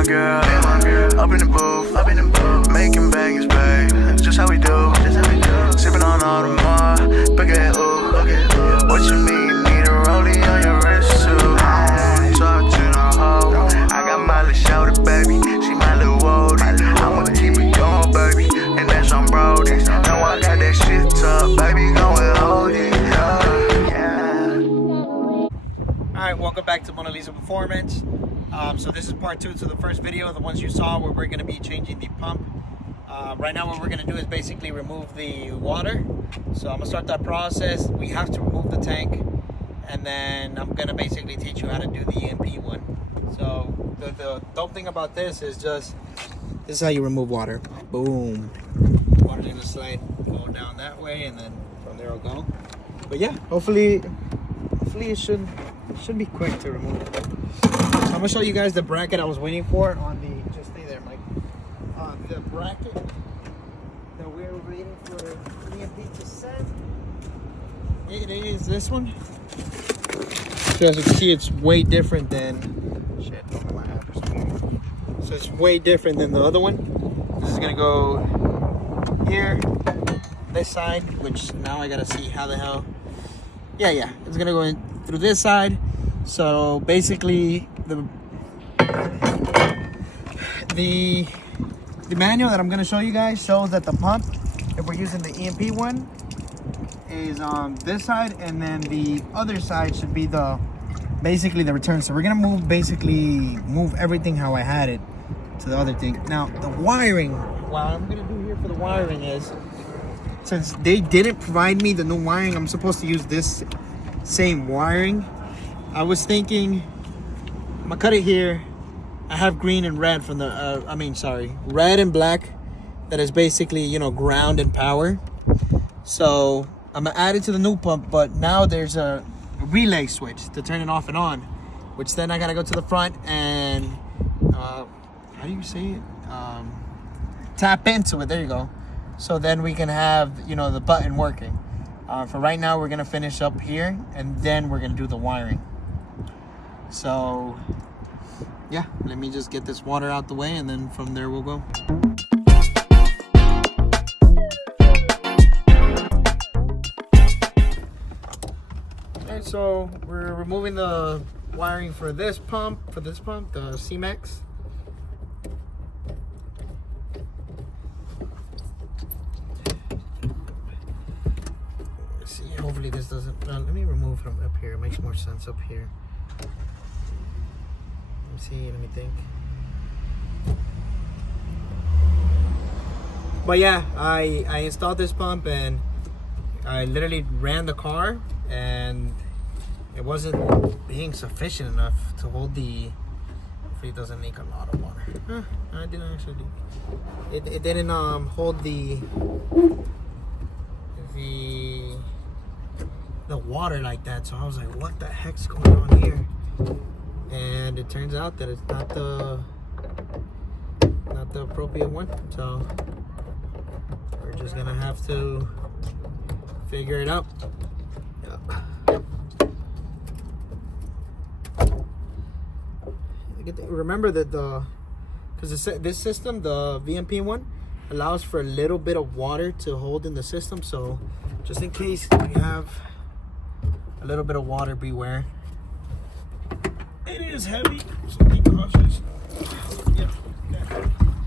my girl. Up in the booth, making bangers, babe. It's just how we do. Sipping on all the more. Baguette, ooh. What you mean? Need a rollie on your wrist, too. Talk to the hoe. I got my little shoulder, baby. She my little woldie. I'ma keep it going, baby. And that's on Brody. Know I got that shit up, baby. Going holding. Alright, welcome back to Mona Lisa Performance. So this is part 2 to the first video, the ones you saw where we're going to be changing the pump. Right now what we're going to do is basically remove the water. So I'm going to start that process. We have to remove the tank, and then I'm going to basically teach you how to do the EMP one. So the dope thing about this is just, this is how you remove water. Boom. Water's going to slide, go down that way, and then from there it'll go. But yeah, hopefully it should be quick to remove. So I'm gonna show you guys the bracket I was waiting for on the, just stay there, Mike. The bracket that we're waiting for EMP to set. It is this one. So as you can see, it's way different than, shit, look at my app or something. So it's way different than the other one. This is gonna go here, this side, which now I gotta see how the hell. Yeah, it's gonna go in through this side. So basically the manual that I'm gonna show you guys shows that the pump, if we're using the EMP one, is on this side, and then the other side should be basically the return. So we're gonna move everything how I had it to the other thing. Now the wiring, what I'm gonna do here for the wiring is, since they didn't provide me the new wiring, I'm supposed to use this same wiring. I was thinking I'm gonna cut it here. I have green and red from the red and black, that is basically, you know, ground and power. So I'm gonna add it to the new pump, but now there's a relay switch to turn it off and on, which then I gotta go to the front and how do you say it, tap into it. There you go. So then we can have, you know, the button working. For right now, we're gonna finish up here, and then we're gonna do the wiring. So yeah, let me just get this water out the way, and then from there we'll go. Alright, so we're removing the wiring for this pump, the C-Max. Hopefully this doesn't, let me remove from up here. It makes more sense up here. Let me think. But yeah, I installed this pump, and I literally ran the car, and it wasn't being sufficient enough to hold the, hopefully it doesn't leak a lot of water. I didn't actually leak. It didn't hold the water like that. So I was like, what the heck's going on here? And it turns out that it's not the appropriate one. So we're just gonna have to figure it out. Remember that because this system, the VMP one, allows for a little bit of water to hold in the system. So just in case we have a little bit of water, beware. It is heavy, so be cautious. Yeah,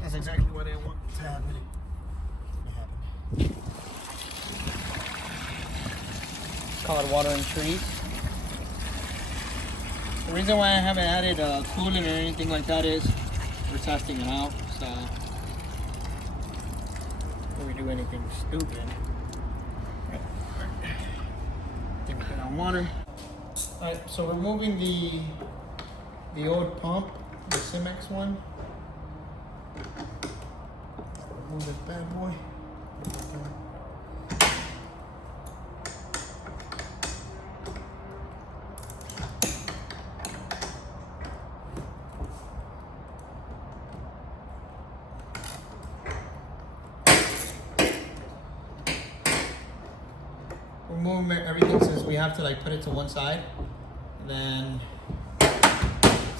that's exactly what I want to happen. Call it watering trees. The reason why I haven't added coolant or anything like that is we're testing it out, so before we do anything stupid. Think we put on water. Alright, so we're moving the old pump, the C-Max one. Move this bad boy. We're moving everything, since we have to like put it to one side, and then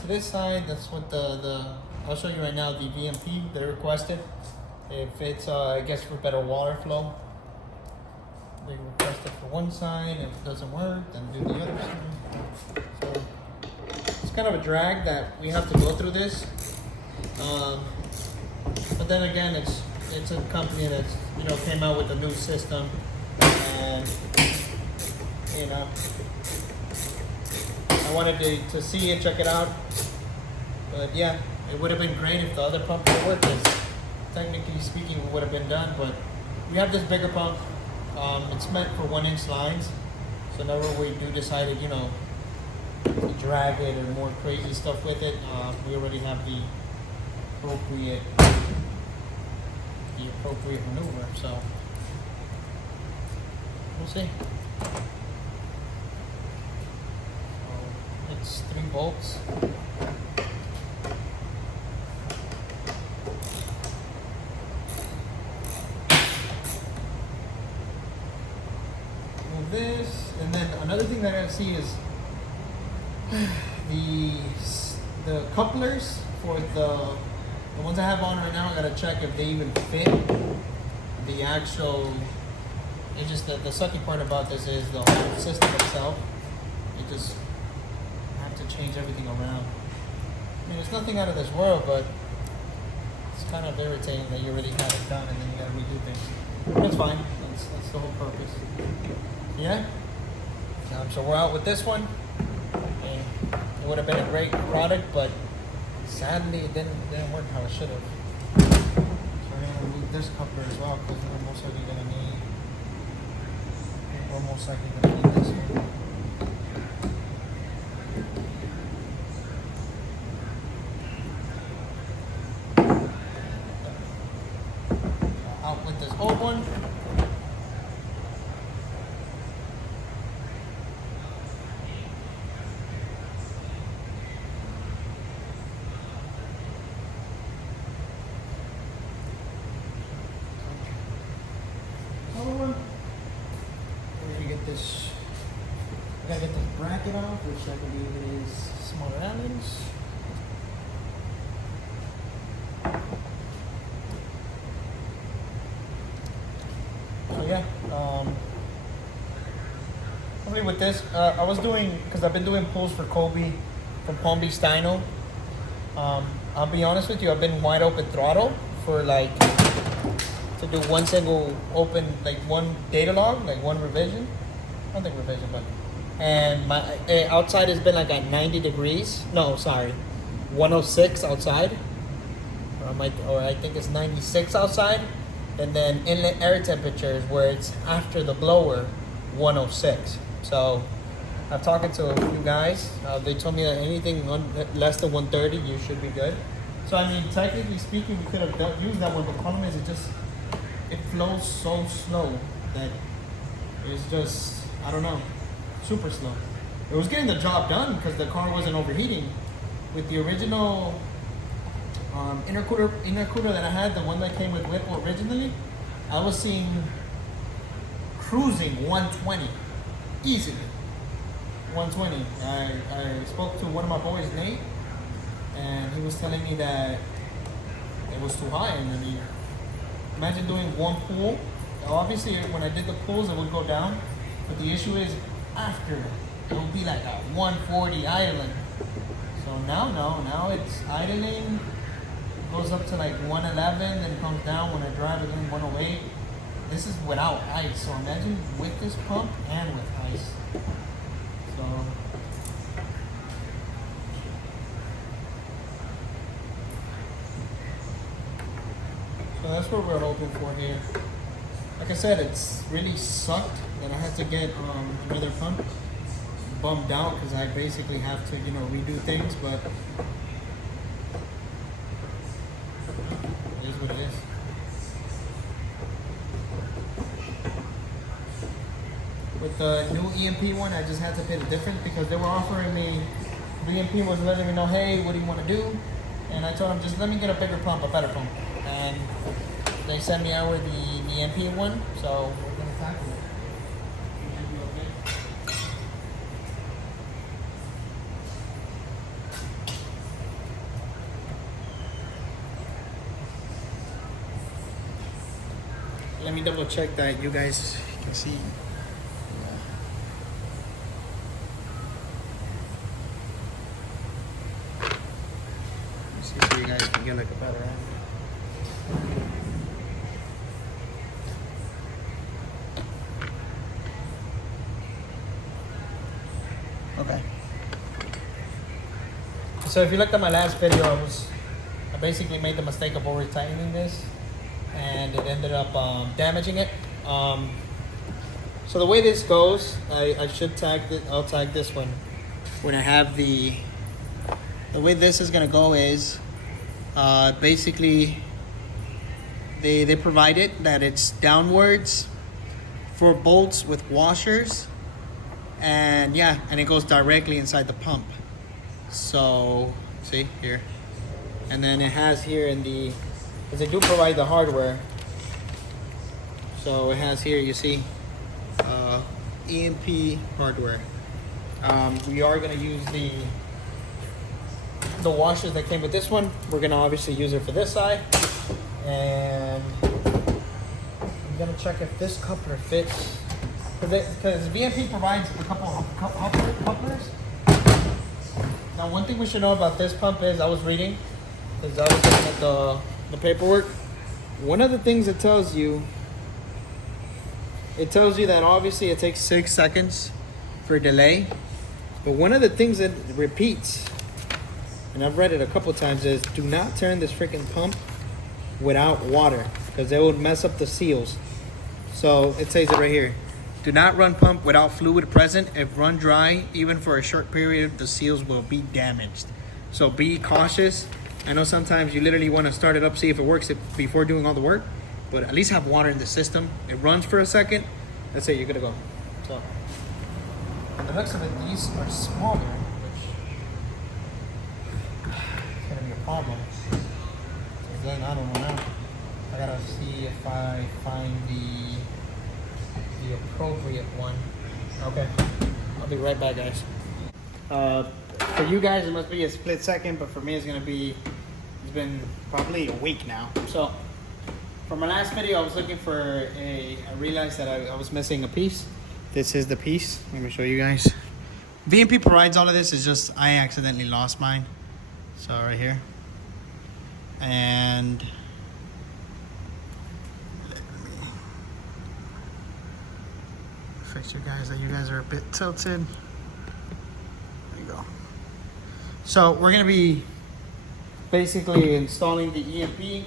to this side, that's what I'll show you right now, the VMP they requested. If it's, I guess for better water flow. They requested for one side, if it doesn't work, then do the other side. So, it's kind of a drag that we have to go through this. But then again, it's a company that's, you know, came out with a new system. And, you know, I wanted to see it, check it out. But yeah, it would have been great if the other pump would work. Technically speaking, it would have been done. But we have this bigger pump. It's meant for 1-inch lines. So whenever we do decide to, you know, to drag it or more crazy stuff with it, we already have the appropriate maneuver. So we'll see. It's 3 bolts. Move this, and then another thing that I see is the couplers for the ones I have on right now. I gotta check if they even fit the actual. It's just the sucky part about this is the whole system itself. It just have to change everything around. I mean, it's nothing out of this world, but it's kind of irritating that you already have it done and then you gotta redo things. That's fine. That's the whole purpose. Yeah. So we're out with this one. And it would have been a great product, but sadly it didn't work how it should have. So we're gonna remove this coupler as well because we're most likely gonna need. We're most likely gonna need this one. Out with this old one. I gotta get this bracket off, which I believe is smaller Allen's. So yeah, hopefully with this, I was doing, because I've been doing pulls for Kobe from Palm Beach Dyno. I'll be honest with you, I've been wide open throttle for like, to do one single open, like one data log, like one revision. I don't think revision, but, and my outside has been like at 90 degrees. No, sorry, 106 outside. Or I think it's 96 outside. And then inlet air temperatures where it's after the blower, 106. So I've talked to a few guys. They told me that anything less than 130, you should be good. So I mean, technically speaking, we could have used that one, but the problem is it flows so slow that it's just, I don't know, super slow. It was getting the job done because the car wasn't overheating. With the original intercooler that I had, the one that came with Whipple originally, I was seeing cruising 120 easily. 120. I spoke to one of my boys, Nate, and he was telling me that it was too high. And I mean, imagine doing one pull. Obviously, when I did the pulls, it would go down. But the issue is, after, it will be like a 140 idling. So now it's idling, goes up to like 111, then comes down when I drive again 108. This is without ice, so imagine with this pump and with ice. So that's what we're hoping for here. Like I said, it's really sucked that I had to get another pump. Bummed out because I basically have to, redo things, but it is what it is. With the new EMP one, I just had to pay the difference because they were offering me, the EMP was letting me know, hey, what do you want to do? And I told them, just let me get a bigger pump, a better pump. And they sent me out with the EMP one, so we're going to tackle it. Let me double check that you guys can see. Let's see so you guys can get like a better angle. Okay. So if you looked at my last video, I basically made the mistake of over tightening this, and it ended up damaging it. So the way this goes, I should tag it. I'll tag this one when I have the way this is gonna go is basically they provide it that it's downwards for bolts with washers, and yeah, and it goes directly inside the pump. So see here, and then it has here in the, because they do provide the hardware, so it has here, you see, EMP hardware. We are going to use the washers that came with this one. We're going to obviously use it for this side, and I'm going to check if this coupler fits, because VMP provides a couple of couplers. Now, one thing we should know about this pump is, I was reading, because I was looking at the paperwork. One of the things it tells you that obviously it takes 6 seconds for delay. But one of the things that repeats, and I've read it a couple times, is do not turn this freaking pump without water, because it would mess up the seals. So it says it right here. Do not run pump without fluid present. If run dry, even for a short period, the seals will be damaged. So be cautious. I know sometimes you literally want to start it up, see if it works before doing all the work, but at least have water in the system. It runs for a second, that's it, you're good to go. So, and the looks of it, these are smaller, which is going to be a problem. So then, I don't know now. I gotta see if I find the appropriate one. Okay, I'll be right back, guys. For you guys, it must be a split second, but for me, it's been probably a week now. So, for my last video, I was looking for I realized that I was missing a piece. This is the piece. Let me show you guys. VMP provides all of this. It's just I accidentally lost mine. So right here. And let me fix you guys that you guys are a bit tilted. There you go. So we're gonna be basically installing the EMP.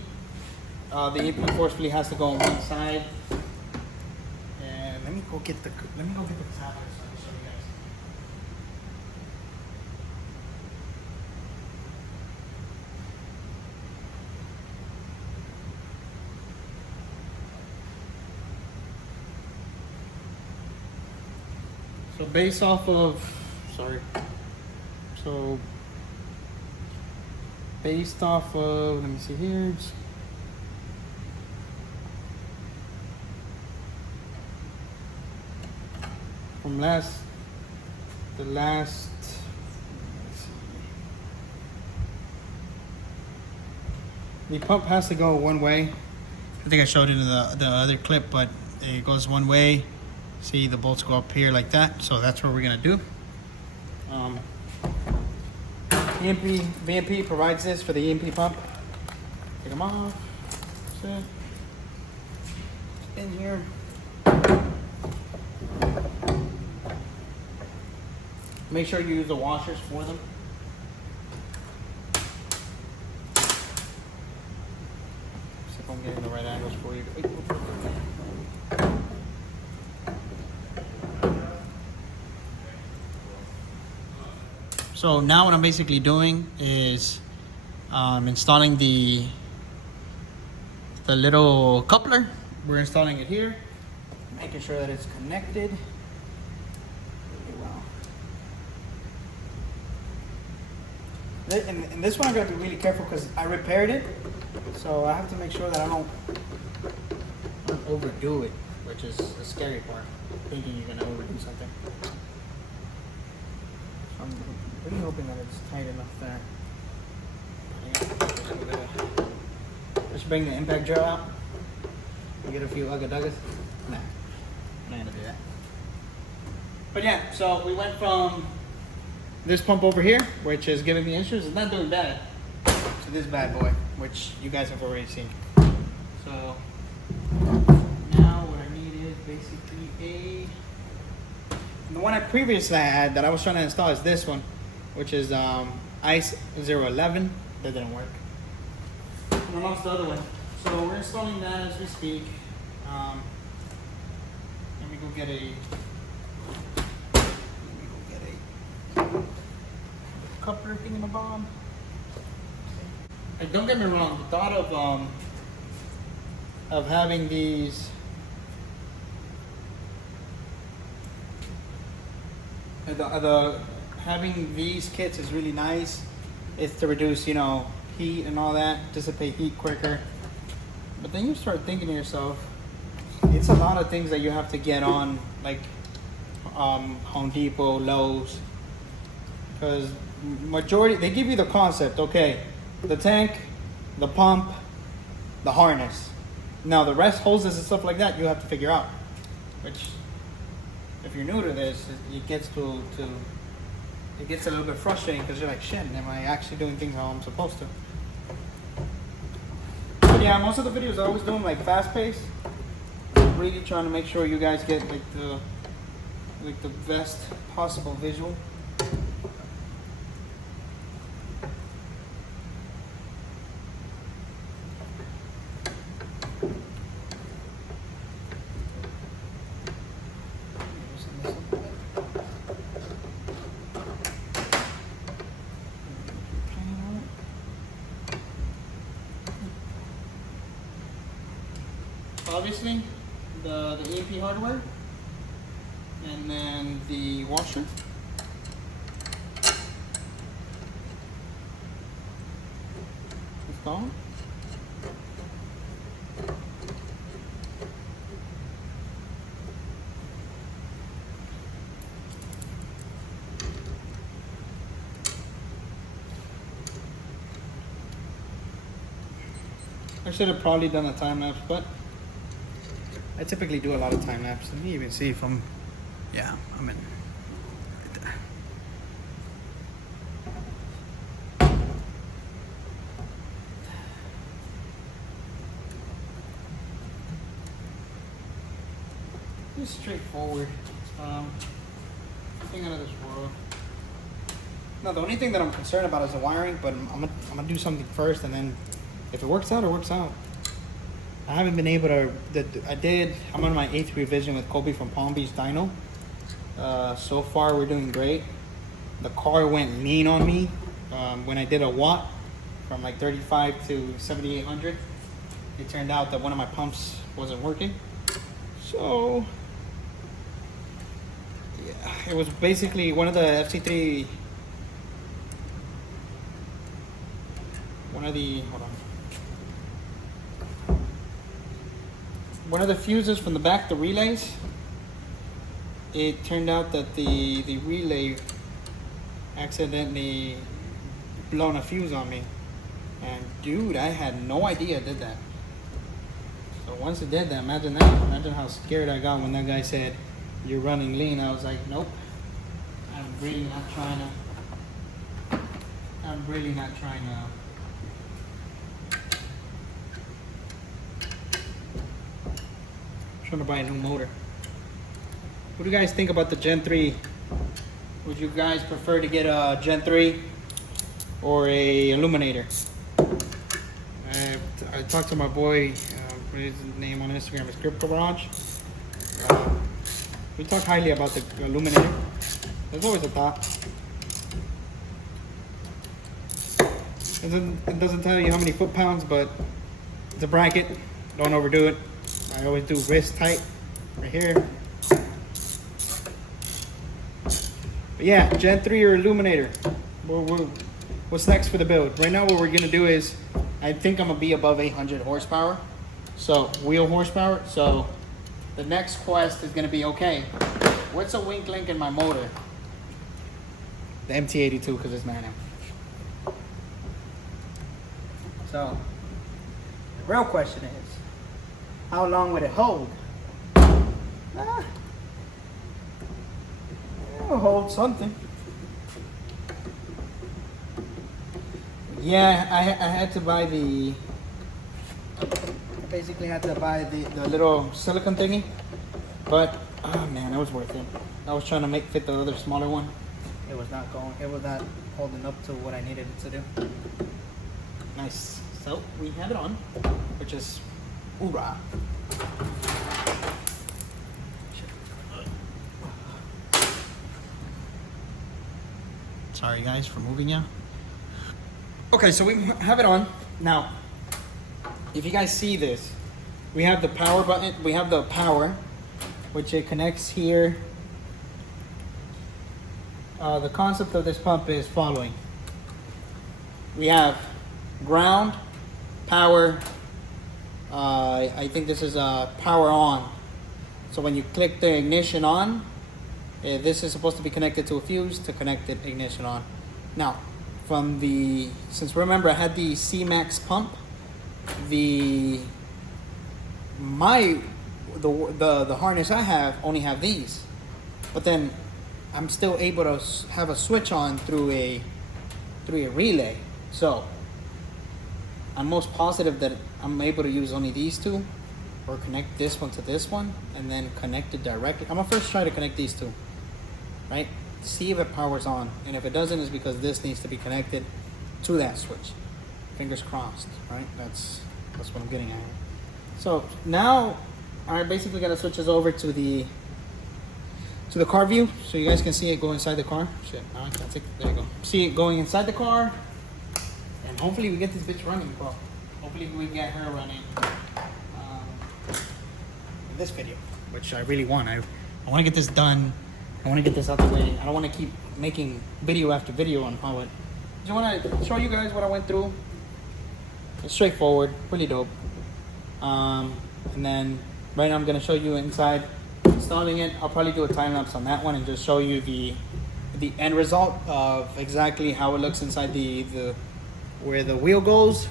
The EMP forcefully has to go on one side. And let me go get the tablet so I can show you guys. So based off of, let me see here. From the pump has to go one way. I think I showed it in the other clip, but it goes one way. See, the bolts go up here like that, so that's what we're gonna do. VMP provides this for the EMP pump. Take them off. That's it. In here. Make sure you use the washers for them. See if I'm getting the right angles for you. So now what I'm basically doing is installing the little coupler. We're installing it here, making sure that it's connected. And this one I got to be really careful because I repaired it, so I have to make sure that I don't overdo it, which is the scary part, thinking you're gonna overdo something. So I'm really hoping that it's tight enough there. Let's bring the impact gel out. You get a few ugga-duggas? Nah, I'm not gonna do that. But yeah, so we went from this pump over here, which is giving me issues. It's not doing bad. To this bad boy, which you guys have already seen. So now what I need is basically the one I previously had that I was trying to install is this one, which is ICE 011. That didn't work. And I lost the other one. So we're installing that as we speak. Let me go get a coupler thing in the bottom. And don't get me wrong, the thought of having these having these kits is really nice. It's to reduce, you know, heat and all that, dissipate heat quicker. But then you start thinking to yourself, it's a lot of things that you have to get on, like Home Depot, Lowe's, because majority they give you the concept, okay, the tank, the pump, the harness. Now the rest, hoses and stuff like that, you have to figure out. Which, if you're new to this, it gets a little bit frustrating because you're like, shit, am I actually doing things how I'm supposed to? But yeah, most of the videos I always doing like fast pace. Really trying to make sure you guys get like the best possible visual. Obviously, the EMP hardware, and then the washer. It's gone. I should have probably done a time lapse, but I typically do a lot of time lapse. Let me even see if I'm, yeah, I'm in right there. Just straightforward. Nothing out of this world. No, the only thing that I'm concerned about is the wiring, but I'm gonna do something first, and then if it works out, it works out. I haven't been able to, I'm on my 8th revision with Kobe from Palm Beach Dyno. So far we're doing great. The car went mean on me when I did a watt from like 35 to 7800. It turned out that one of my pumps wasn't working. So, yeah, it was basically one of the FC3, one of the fuses from the back, the relays, it turned out that the relay accidentally blown a fuse on me. And dude, I had no idea it did that. So once it did that, imagine that. Imagine how scared I got when that guy said, "You're running lean." I was like, nope. I'm really not trying to. Trying to buy a new motor. What do you guys think about the Gen 3? Would you guys prefer to get a Gen 3 or a Illuminator? I talked to my boy, what is his name on Instagram? It's Crypto Garage. We talk highly about the Illuminator. There's always a thought. It doesn't tell you how many foot-pounds, but it's a bracket. Don't overdo it. I always do wrist tight right here. But yeah, Gen 3 or Illuminator. What's next for the build? Right now what we're gonna do is, I think I'm gonna be above 800 horsepower. So wheel horsepower. So the next quest is gonna be, okay, what's a weak link in my motor? The MT82, because it's manual. So the real question is, how long would it hold? It'll hold something. Yeah, I had to buy I basically had to buy the little silicone thingy, but oh man, it was worth it. I was trying to fit the other smaller one. It was not holding up to what I needed it to do. Nice. So we have it on, which is hoorah. Sorry guys for moving you. Okay, so we have it on. Now, if you guys see this, we have the power button, we have the power, which it connects here. The concept of this pump is following. We have ground, power, I think this is power on. So when you click the ignition on, this is supposed to be connected to a fuse to connect the ignition on. Now, since remember I had the C-Max pump, the harness I have only have these, but then I'm still able to have a switch on through a relay. So I'm most positive that I'm able to use only these two, or connect this one to this one and then connect it directly. I'm gonna first try to connect these two, right? See if it powers on, and if it doesn't, it's because this needs to be connected to that switch. Fingers crossed, right? That's what I'm getting at. So now I basically gotta switch this over to the car view, so you guys can see it go inside the car. Shit, now I can't take it. There you go. See it going inside the car, and hopefully we get this bitch running, bro. Hopefully we get her running in this video, which I really want. I want to get this done. I want to get this out the way. I don't want to keep making video after video on how it. Just want to show you guys what I went through. It's straightforward, really dope. And then right now I'm gonna show you inside installing it. I'll probably do a time lapse on that one and just show you the end result of exactly how it looks inside the where the wheel goes.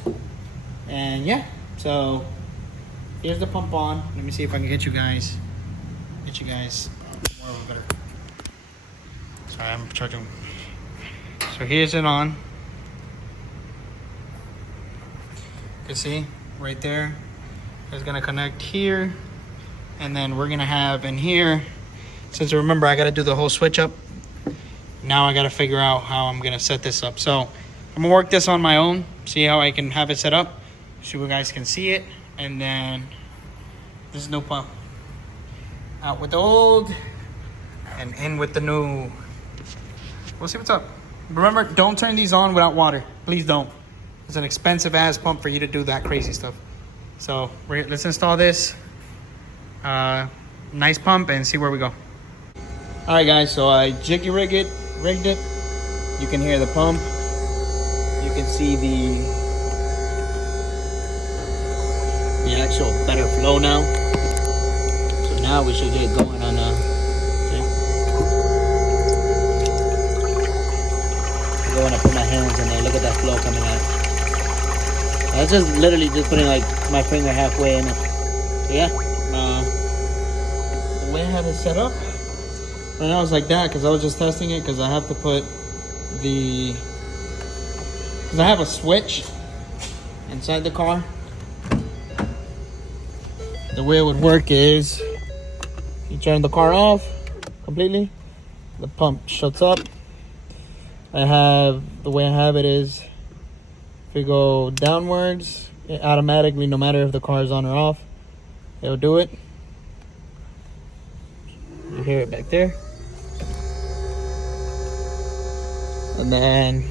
And yeah, so here's the pump on. Let me see if I can get you guys more of a better. Sorry, I'm charging. So here's it on. You can see right there. It's gonna connect here, and then we're gonna have in here. Since remember, I gotta do the whole switch up. Now I gotta figure out how I'm gonna set this up. So I'm gonna work this on my own, see how I can have it set up, so you guys can see it, and then this is no pump. Out with the old, and in with the new. We'll see what's up. Remember, don't turn these on without water. Please don't. It's an expensive ass pump for you to do that crazy stuff. So let's install this nice pump and see where we go. All right, guys. So I jiggy rigged it. You can hear the pump. You can see the actual better flow now. So now we should get going on. When I put my hands in there, look at that flow coming out. I was just literally just putting like my finger halfway in it. So yeah, the way I have it set up right now is like that because I was just testing it because I have to put because I have a switch inside the car. The way it would work is you turn the car off completely, the pump shuts up. The way I have it is, if we go downwards, it automatically, no matter if the car is on or off, it'll do it. You hear it back there. And then,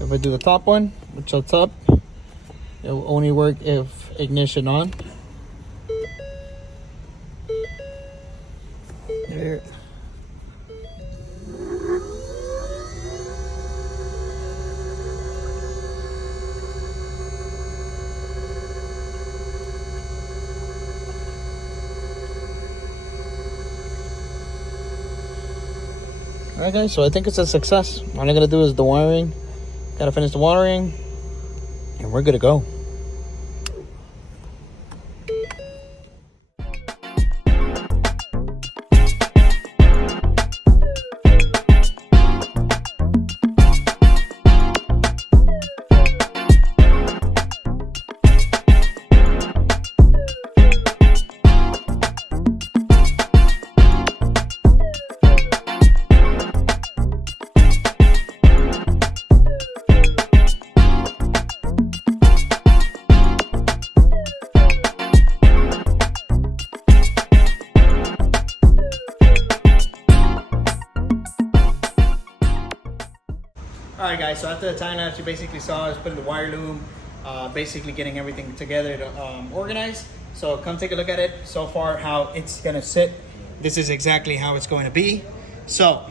if I do the top one, which shuts up, it will only work if ignition on. There. Alright guys, so I think it's a success. All I gotta do is the wiring. Gotta finish the wiring and we're good to go. guys, so after the time lapse, you basically saw us putting the wire loom, basically getting everything together to organize. So come take a look at it. So far, how it's gonna sit. This is exactly how it's going to be. So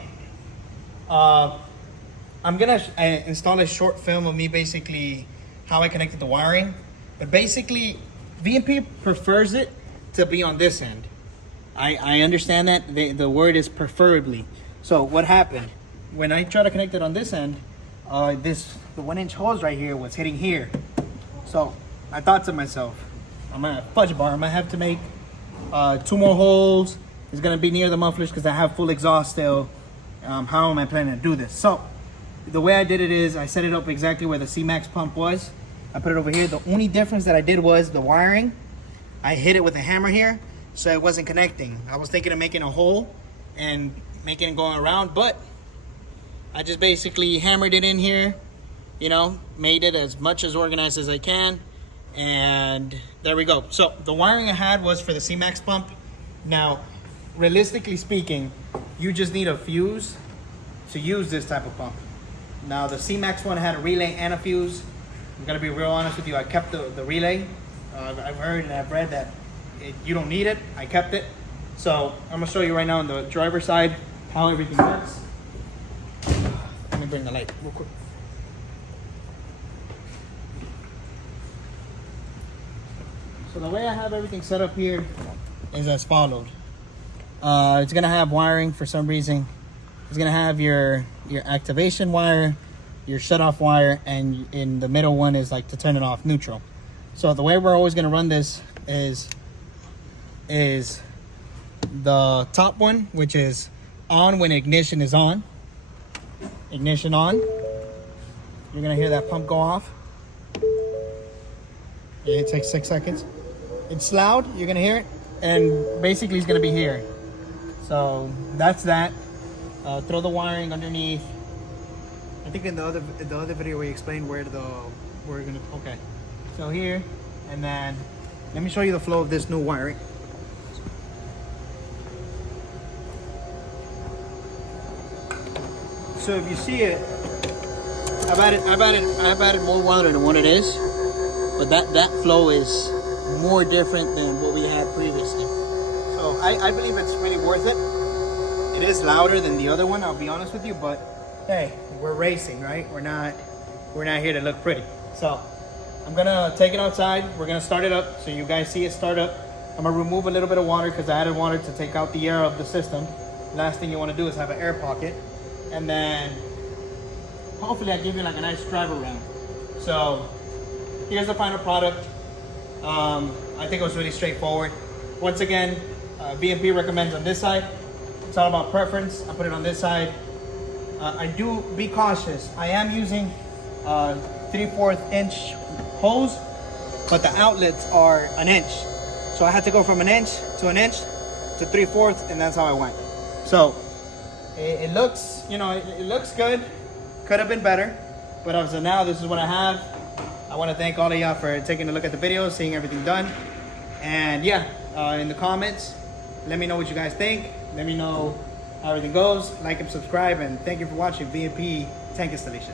I'm gonna install a short film of me basically how I connected the wiring. But basically, VMP prefers it to be on this end. I understand that. The word is preferably. So what happened? When I tried to connect it on this end, the 1-inch hose right here was hitting here. So I thought to myself, I'm gonna fudge bar. I'm gonna have to make 2 more holes. It's gonna be near the mufflers because I have full exhaust still. How am I planning to do this? So the way I did it is I set it up exactly where the C-Max pump was. I put it over here. The only difference that I did was the wiring. I hit it with a hammer here, so it wasn't connecting. I was thinking of making a hole and making it going around, but I just basically hammered it in here, you know, made it as much as organized as I can, and there we go. So the wiring I had was for the C-Max pump. Now, realistically speaking, you just need a fuse to use this type of pump. Now the C-Max one had a relay and a fuse. I'm gonna be real honest with you, I kept the relay. I've heard and I've read that you don't need it. I kept it. So I'm gonna show you right now on the driver's side how everything works. Let me bring the light real quick. So the way I have everything set up here is as followed. It's gonna have wiring for some reason. It's gonna have your activation wire, your shut-off wire, and in the middle one is like to turn it off, neutral. So the way we're always gonna run this is the top one, which is on when ignition is on. Ignition on. You're gonna hear that pump go off. Yeah, it takes 6 seconds. It's loud, you're gonna hear it, and basically it's gonna be here. So that's that. Throw the wiring underneath. I think in the other video we explained where we're gonna. Okay, so here, and then let me show you the flow of this new wiring. So if you see it, I've added more water than what it is, but that flow is more different than what we had previously. So I believe it's really worth it. It is louder than the other one, I'll be honest with you, but hey, we're racing, right? We're not here to look pretty. So I'm gonna take it outside. We're gonna start it up so you guys see it start up. I'm gonna remove a little bit of water because I added water to take out the air of the system. Last thing you want to do is have an air pocket, and then hopefully I give you like a nice drive around. So here's the final product. I think it was really straightforward. Once again, VMP recommends on this side. It's all about preference. I put it on this side. I do be cautious. I am using 3/4 inch hose, but the outlets are 1 inch. So I had to go from 1 inch to 1 inch to 3/4, and that's how I went. So it looks, you know, it looks good. Could have been better, but as of now, this is what I have. I want to thank all of y'all for taking a look at the video, seeing everything done. And yeah, in the comments, let me know what you guys think. Let me know how everything goes. Like and subscribe, and thank you for watching VMP tank installation.